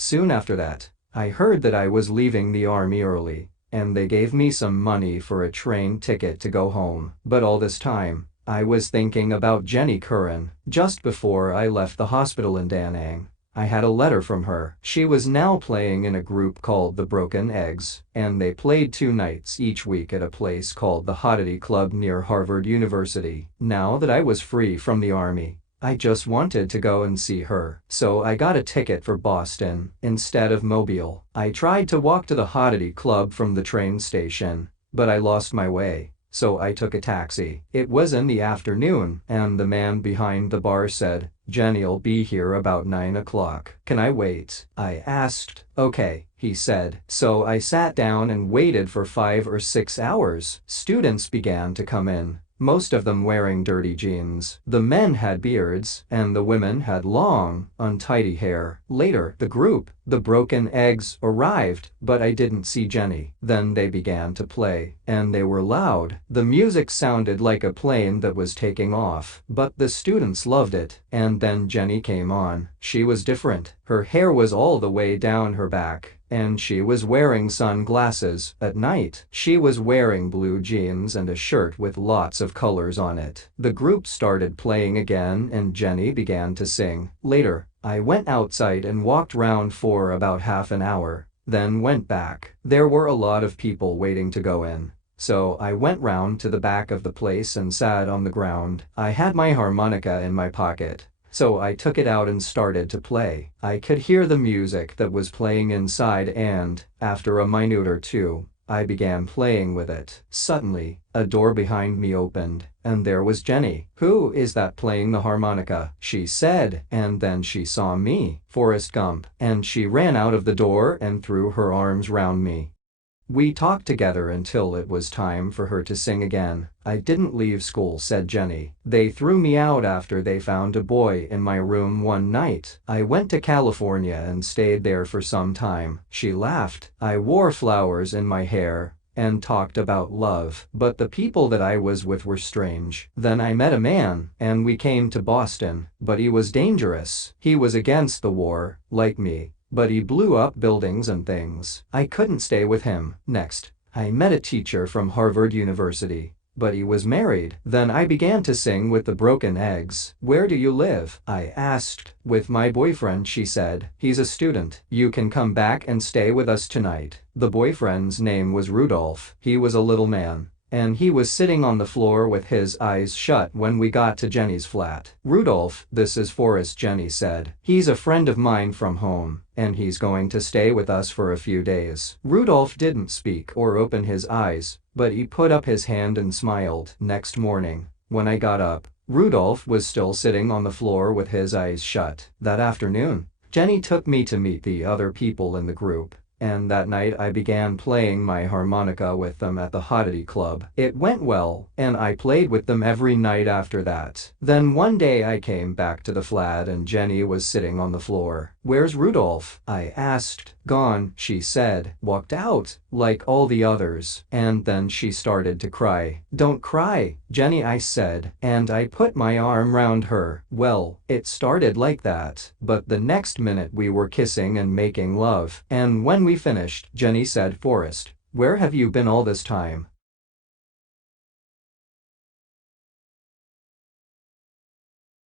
Soon after that, I heard that I was leaving the army early, and they gave me some money for a train ticket to go home. But all this time, I was thinking about Jenny Curran. Just before I left the hospital in Da Nang, I had a letter from her. She was now playing in a group called the Broken Eggs, and they played 2 nights each week at a place called the Oddity Club near Harvard University. Now that I was free from the army, I just wanted to go and see her. So I got a ticket for Boston instead of Mobile. I tried to walk to the Oddity Club from the train station, but I lost my way. So I took a taxi. It was in the afternoon, and the man behind the bar said, "Jenny'll be here about 9 o'clock. Can I wait?" I asked. "Okay," he said. So I sat down and waited for 5 or 6 hours. Students began to come in, most of them wearing dirty jeans. The men had beards, and the women had long, untidy hair. Later, the group, the Broken Eggs, arrived, but I didn't see Jenny. Then they began to play, and they were loud. The music sounded like a plane that was taking off, but the students loved it. And then Jenny came on. She was different. Her hair was all the way down her back, and she was wearing sunglasses. At night, she was wearing blue jeans and a shirt with lots of colors on it. The group started playing again and Jenny began to sing. Later, I went outside and walked round for about half an hour, then went back. There were a lot of people waiting to go in, so I went round to the back of the place and sat on the ground. I had my harmonica in my pocket, so I took it out and started to play. I could hear the music that was playing inside, and, after a minute or two, I began playing with it. Suddenly, a door behind me opened, and there was Jenny. "Who is that playing the harmonica?" she said, and then she saw me, Forrest Gump, and she ran out of the door and threw her arms round me. We talked together until it was time for her to sing again. "I didn't leave school," said Jenny. "They threw me out after they found a boy in my room one night. I went to California and stayed there for some time." She laughed. "I wore flowers in my hair and talked about love, but the people that I was with were strange. Then I met a man, and we came to Boston, but he was dangerous. He was against the war, like me, but he blew up buildings and things. I couldn't stay with him." Next, I met a teacher from Harvard University, but he was married. Then I began to sing with the Broken Eggs. "Where do you live?" I asked. "With my boyfriend," she said. "He's a student. You can come back and stay with us tonight." The boyfriend's name was Rudolph. He was a little man, and he was sitting on the floor with his eyes shut when we got to Jenny's flat. "Rudolph, this is Forrest," Jenny said. "He's a friend of mine from home, and he's going to stay with us for a few days." Rudolph didn't speak or open his eyes, but he put up his hand and smiled. Next morning, when I got up, Rudolph was still sitting on the floor with his eyes shut. That afternoon, Jenny took me to meet the other people in the group, and that night I began playing my harmonica with them at the Oddity Club. It went well, and I played with them every night after that. Then one day I came back to the flat and Jenny was sitting on the floor. "Where's Rudolph?" I asked. "Gone," she said. "Walked out, like all the others." And then she started to cry. "Don't cry, Jenny," I said, and I put my arm round her. Well, it started like that, but the next minute we were kissing and making love. And when we finished, Jenny said, "Forrest, where have you been all this time?"